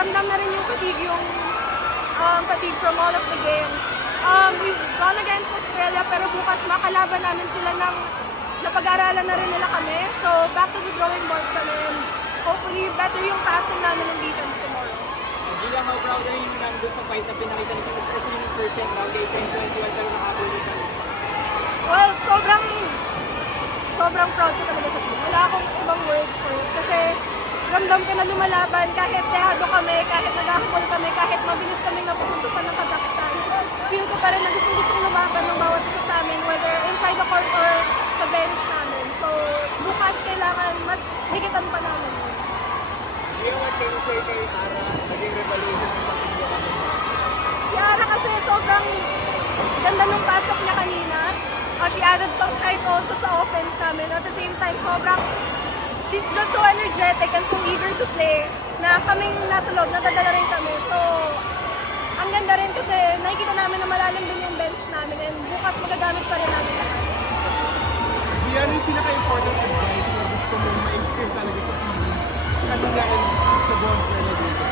ramdam na rin yung fatigue from all of the games. We've gone against Australia, pero bukas makalaban namin sila ng napag-aralan na rin nila kami. So, back to the drawing board kami, and hopefully, better yung passing namin ng defense tomorrow. Gila, how proud are you nandun sa fight na pinakita nito, especially yung first set, round 8, 10-21, pero nakabulit ka? Well, sobrang proud ko talaga sa team. Wala akong ibang words for it. Kasi ramdam ko na lumalaban kahit dehado kami, kahit naghahabol kami, kahit mabilis kaming napupuntusan ng Kazakhstan. Feel ko pa rin na gustong lumaban ng bawat isa sa amin, whether inside the court or sa bench namin. So, bukas kailangan mas higitan pa namin. Hindi what can you say kay Ara, naging revolution sa team niya kami? Si Ara kasi sobrang ganda nung pasok niya kanina. She added some height also sa offense namin. At the same time, she's just so energetic and so eager to play na kaming nasa loob, nadadala rin kami. So, ang ganda rin kasi nakikita namin na malalim din yung bench namin and bukas magagamit pa rin namin lahat. Gian, yung pinaka-important advice na gusto mong ma-instill talaga sa team kanina sa bronze medal dito?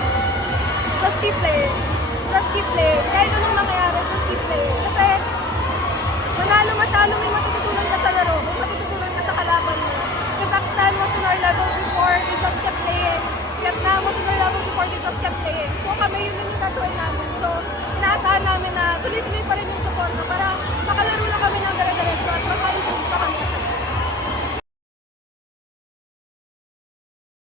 Just keep playing. Just keep playing. Kahit anong mangyayari, just keep playing. Kasi manalo, matalo, may matututunan ka sa laro. May matututunan ka sa kalaban mo. Kazakhstan was on our level before. We just kept playing. Vietnam was on our level